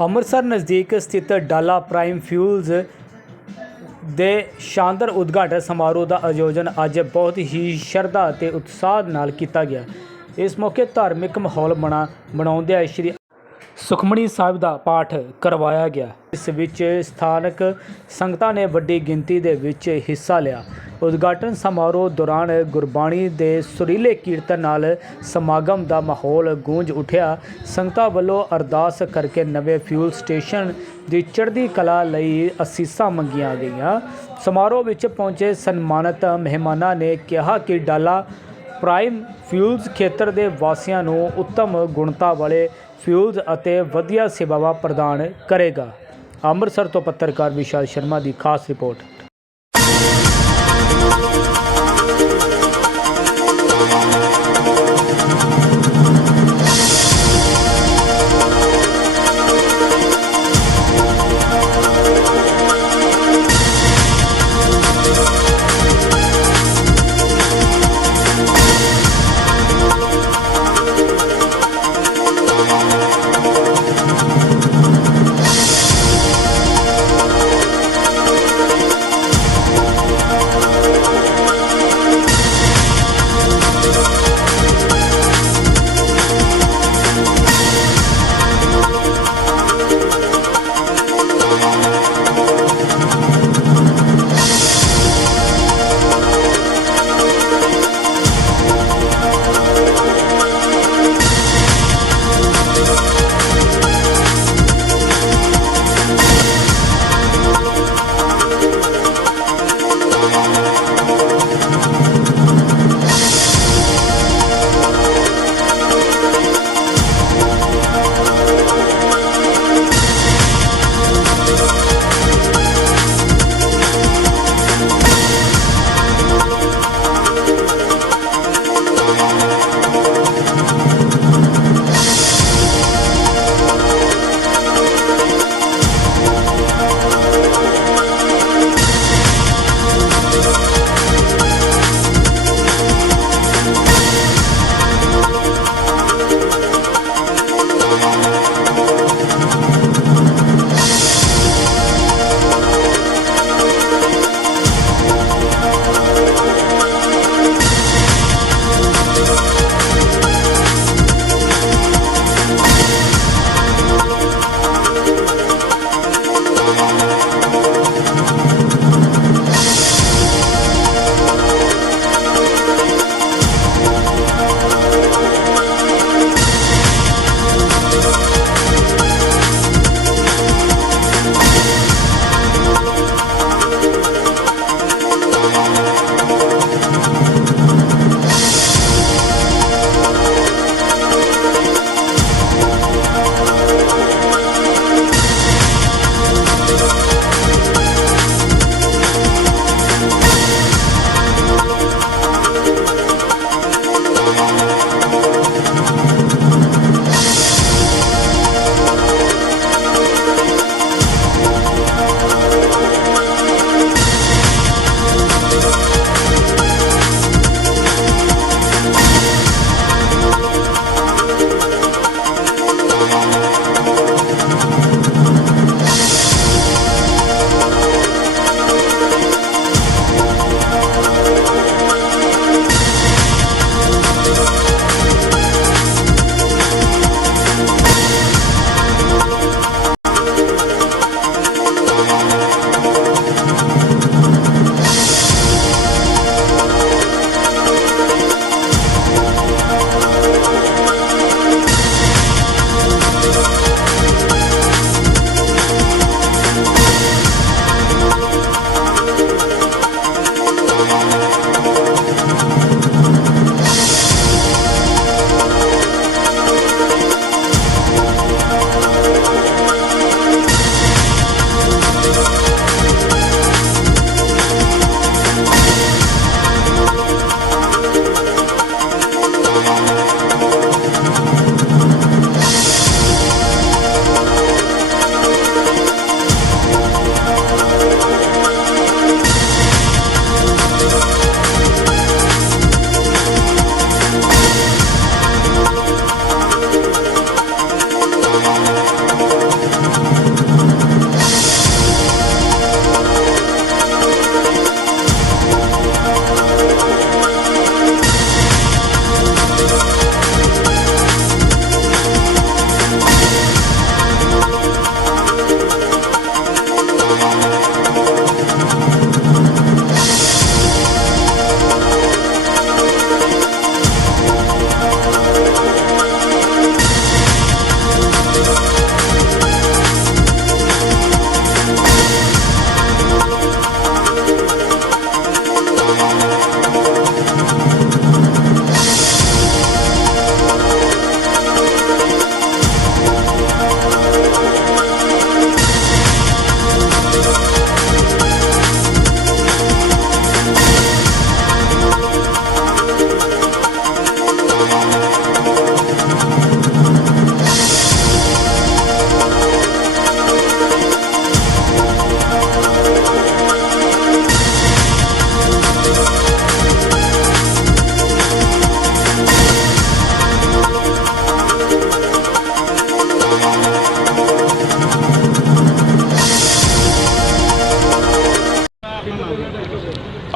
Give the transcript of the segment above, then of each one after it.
ਅੰਮ੍ਰਿਤਸਰ ਨਜ਼ਦੀਕ ਸਥਿਤ ਡਾਲਾ prime fuels ਦੇ ਸ਼ਾਨਦਾਰ ਉਦਘਾਟਨ ਸਮਾਰੋਹ ਦਾ ਆਯੋਜਨ ਅੱਜ ਬਹੁਤ ਹੀ ਸ਼ਰਧਾ ਅਤੇ ਉਤਸ਼ਾਹ ਨਾਲ ਕੀਤਾ ਗਿਆ। ਇਸ ਮੌਕੇ ਧਾਰਮਿਕ ਮਾਹੌਲ ਬਣਾਉਂਦਿਆਂ ਸ਼੍ਰੀ ਸੁਖਮਨੀ ਸਾਹਿਬ ਦਾ ਪਾਠ ਕਰਵਾਇਆ ਗਿਆ। ਇਸ ਵਿੱਚ ਸਥਾਨਕ ਸੰਗਤਾਂ ਨੇ ਵੱਡੀ ਗਿਣਤੀ ਦੇ ਵਿੱਚ ਹਿੱਸਾ ਲਿਆ। ਉਦਘਾਟਨ ਸਮਾਰੋਹ ਦੌਰਾਨ ਗੁਰਬਾਣੀ ਦੇ ਸੁਰੀਲੇ ਕੀਰਤਨ ਨਾਲ ਸਮਾਗਮ ਦਾ ਮਾਹੌਲ ਗੂੰਜ ਉੱਠਿਆ। ਸੰਗਤਾਂ ਵੱਲੋਂ ਅਰਦਾਸ ਕਰਕੇ ਨਵੇਂ ਫਿਊਲ ਸਟੇਸ਼ਨ ਦੀ ਚੜ੍ਹਦੀ ਕਲਾ ਲਈ ਅਸੀਸਾਂ ਮੰਗੀਆਂ ਗਈਆਂ। ਸਮਾਰੋਹ ਵਿੱਚ ਪਹੁੰਚੇ ਸਨਮਾਨਿਤ ਮਹਿਮਾਨਾਂ ਨੇ ਕਿਹਾ ਕਿ ਡਾਲਾ ਪ੍ਰਾਈਮ ਫਿਊਲਜ਼ ਖੇਤਰ ਦੇ ਵਾਸੀਆਂ ਨੂੰ ਉੱਤਮ ਗੁਣਤਾ ਵਾਲੇ ਫਿਊਲਜ਼ ਅਤੇ ਵਧੀਆ ਸੇਵਾਵਾਂ ਪ੍ਰਦਾਨ ਕਰੇਗਾ। ਅੰਮ੍ਰਿਤਸਰ ਤੋਂ ਪੱਤਰਕਾਰ ਵਿਸ਼ਾਲ ਸ਼ਰਮਾ ਦੀ ਖਾਸ ਰਿਪੋਰਟ।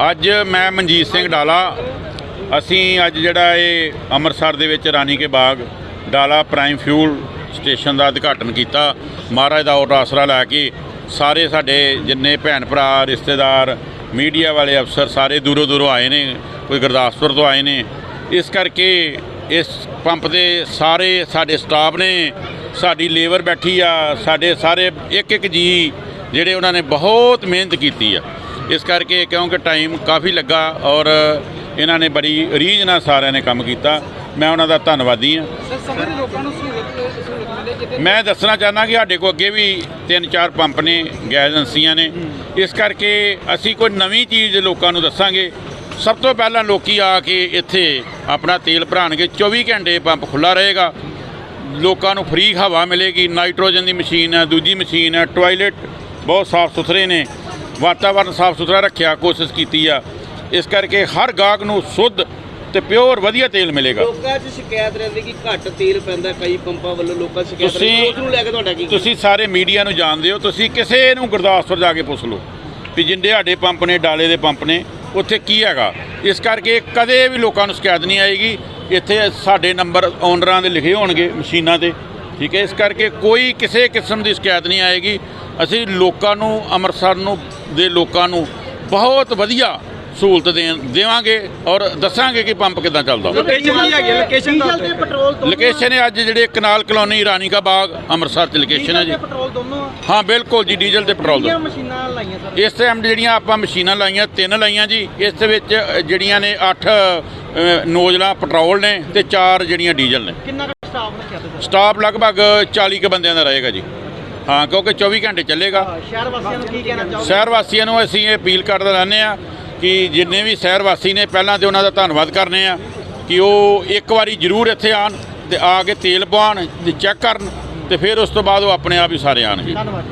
ਅੱਜ ਮੈਂ ਮਨਜੀਤ ਸਿੰਘ ਡਾਲਾ, ਅਸੀਂ ਅੱਜ ਜਿਹੜਾ ਇਹ ਅੰਮ੍ਰਿਤਸਰ ਦੇ ਵਿੱਚ ਰਾਣੀ ਕੇ ਬਾਗ ਡਾਲਾ ਪ੍ਰਾਈਮ ਫਿਊਲ ਸਟੇਸ਼ਨ ਦਾ ਉਦਘਾਟਨ ਕੀਤਾ। ਮਹਾਰਾਜ ਦਾ ਔਰ ਆਸਰਾ ਲੈ ਕੇ ਸਾਰੇ ਸਾਡੇ ਜਿੰਨੇ ਭੈਣ ਭਰਾ, ਰਿਸ਼ਤੇਦਾਰ, ਮੀਡੀਆ ਵਾਲੇ ਅਫਸਰ ਸਾਰੇ ਦੂਰੋਂ ਦੂਰੋਂ ਆਏ ਨੇ, ਕੋਈ ਗੁਰਦਾਸਪੁਰ ਤੋਂ ਆਏ ਨੇ। ਇਸ ਕਰਕੇ ਇਸ ਪੰਪ ਦੇ ਸਾਰੇ ਸਾਡੇ ਸਟਾਫ ਨੇ, ਸਾਡੀ ਲੇਬਰ ਬੈਠੀ ਆ, ਸਾਡੇ ਸਾਰੇ ਇੱਕ ਇੱਕ ਜੀ ਜਿਹੜੇ ਉਹਨਾਂ ਨੇ ਬਹੁਤ ਮਿਹਨਤ ਕੀਤੀ ਆ। ਇਸ ਕਰਕੇ ਕਿਉਂਕਿ ਟਾਈਮ ਕਾਫੀ ਲੱਗਾ ਔਰ ਇਹਨਾਂ ਨੇ ਬੜੀ ਰੀਝ ਨਾਲ ਸਾਰਿਆਂ ਨੇ ਕੰਮ ਕੀਤਾ। ਮੈਂ ਉਹਨਾਂ ਦਾ ਧੰਨਵਾਦੀ ਹਾਂ। ਮੈਂ ਦੱਸਣਾ ਚਾਹੁੰਦਾ ਕਿ ਸਾਡੇ ਕੋਲ ਅੱਗੇ ਵੀ 3-4 ਪੰਪ ਨੇ, ਗੈਸ ਏਜੰਸੀਆਂ ਨੇ। ਇਸ ਕਰਕੇ ਅਸੀਂ ਕੋਈ ਨਵੀਂ ਚੀਜ਼ ਲੋਕਾਂ ਨੂੰ ਦੱਸਾਂਗੇ। ਸਭ ਤੋਂ ਪਹਿਲਾਂ ਲੋਕੀ ਆ ਕੇ ਇੱਥੇ ਆਪਣਾ ਤੇਲ ਭਰਾਉਣਗੇ। 24 ਘੰਟੇ ਪੰਪ ਖੁੱਲ੍ਹਾ ਰਹੇਗਾ, ਲੋਕਾਂ ਨੂੰ ਫ੍ਰੀ ਹਵਾ ਮਿਲੇਗੀ। ਨਾਈਟ੍ਰੋਜਨ ਦੀ ਮਸ਼ੀਨ ਹੈ, ਦੂਜੀ ਮਸ਼ੀਨ ਹੈ, ਟੋਇਲਟ ਬਹੁਤ ਸਾਫ਼ ਸੁਥਰੇ ਨੇ, ਵਾਤਾਵਰਨ ਸਾਫ਼ ਸੁਥਰਾ ਰੱਖਿਆ ਕੋਸ਼ਿਸ਼ ਕੀਤੀ ਆ। ਇਸ ਕਰਕੇ ਹਰ ਗਾਹਕ ਨੂੰ ਸ਼ੁੱਧ ਤੇ ਪਿਓਰ ਵਧੀਆ ਤੇਲ ਮਿਲੇਗਾ। ਲੋਕਾਂ 'ਚ ਸ਼ਿਕਾਇਤ ਰਹਿੰਦੀ ਕਿ ਘੱਟ ਤੇਲ ਪੈਂਦਾ, ਕਈ ਪੰਪਾਂ ਵੱਲੋਂ ਲੋਕਾਂ ਦੀ ਸ਼ਿਕਾਇਤ ਰਹਿੰਦੀ। ਉਸ ਨੂੰ ਲੈ ਕੇ ਤੁਹਾਡਾ ਕੀ? ਤੁਸੀਂ ਸਾਰੇ ਮੀਡੀਆ ਨੂੰ ਜਾਣਦੇ ਹੋ, ਤੁਸੀਂ ਕਿਸੇ ਨੂੰ ਗੁਰਦਾਸਪੁਰ ਜਾ ਕੇ ਪੁੱਛ ਲਓ ਵੀ ਜਿੰਦੇ ਸਾਡੇ ਪੰਪ ਨੇ, ਡਾਲੇ ਦੇ ਪੰਪ ਨੇ, ਉੱਥੇ ਕੀ ਹੈਗਾ। ਇਸ ਕਰਕੇ ਕਦੇ ਵੀ ਲੋਕਾਂ ਨੂੰ ਸ਼ਿਕਾਇਤ ਨਹੀਂ ਆਏਗੀ। ਇੱਥੇ ਸਾਡੇ ਨੰਬਰ ਓਨਰਾਂ ਦੇ ਲਿਖੇ ਹੋਣਗੇ ਮਸ਼ੀਨਾਂ 'ਤੇ, ਠੀਕ ਹੈ। ਇਸ ਕਰਕੇ ਕੋਈ ਕਿਸੇ ਕਿਸਮ ਦੀ ਸ਼ਿਕਾਇਤ ਨਹੀਂ ਆਏਗੀ। ਅਸੀਂ ਲੋਕਾਂ ਨੂੰ, ਅੰਮ੍ਰਿਤਸਰ ਨੂੰ ਦੇ ਲੋਕਾਂ ਨੂੰ ਬਹੁਤ ਵਧੀਆ ਸਹੂਲਤ ਦੇਵਾਂਗੇ ਔਰ ਦੱਸਾਂਗੇ ਕਿ ਪੰਪ ਕਿੱਦਾਂ ਚੱਲਦਾ। ਲੋਕੇਸ਼ਨ ਹੈ ਅੱਜ ਜਿਹੜੇ ਕਨਾਲ ਕਲੋਨੀ, ਰਾਣੀ ਕਾ ਬਾਗ, ਅੰਮ੍ਰਿਤਸਰ 'ਚ ਲੋਕੇਸ਼ਨ ਹੈ ਜੀ। ਹਾਂ ਬਿਲਕੁਲ ਜੀ, ਡੀਜ਼ਲ ਤੇ ਪੈਟਰੋਲ ਦੋਨੋਂ। ਮਸ਼ੀਨਾਂ ਲਾਈਆਂ ਸਰ ਇਸ ਟਾਈਮ ਜਿਹੜੀਆਂ ਆਪਾਂ ਮਸ਼ੀਨਾਂ ਲਾਈਆਂ 3 ਲਾਈਆਂ ਜੀ। ਇਸ ਦੇ ਵਿੱਚ ਜਿਹੜੀਆਂ ਨੇ 8 ਨੋਜ਼ਲਾਂ ਪੈਟਰੋਲ ਨੇ ਤੇ 4 ਜਿਹੜੀਆਂ ਡੀਜ਼ਲ ਨੇ। ਕਿੰਨਾ ਸਟਾਫ ਰੱਖਿਆ ਤੁਸੀਂ? ਸਟਾਫ ਲਗਭਗ 40 ਕੁ ਬੰਦਿਆਂ ਦਾ ਰਹੇਗਾ ਜੀ। ਹਾਂ, ਕਿਉਂਕਿ 24 ਘੰਟੇ ਚੱਲੇਗਾ। ਸ਼ਹਿਰ ਵਾਸੀਆਂ ਨੂੰ ਕੀ ਕਹਿਣਾ ਚਾਹੋਗੇ? ਸ਼ਹਿਰ ਵਾਸੀਆਂ ਨੂੰ ਅਸੀਂ ਇਹ ਅਪੀਲ ਕਰਦੇ ਰਹਿੰਦੇ ਹਾਂ ਕਿ ਜਿੰਨੇ ਵੀ ਸ਼ਹਿਰ ਵਾਸੀ ਨੇ, ਪਹਿਲਾਂ ਤਾਂ ਉਹਨਾਂ ਦਾ ਧੰਨਵਾਦ ਕਰਨੇ ਆ ਕਿ ਉਹ ਇੱਕ ਵਾਰੀ ਜ਼ਰੂਰ ਇੱਥੇ ਆਣ ਤੇ ਆ ਕੇ ਤੇਲ ਪਵਾਉਣ ਤੇ ਚੈੱਕ ਕਰਨ ਤੇ ਫਿਰ ਉਸ ਤੋਂ ਬਾਅਦ ਉਹ ਆਪਣੇ ਆਪ ਹੀ ਸਾਰੇ ਆਣਗੇ। ਧੰਨਵਾਦ।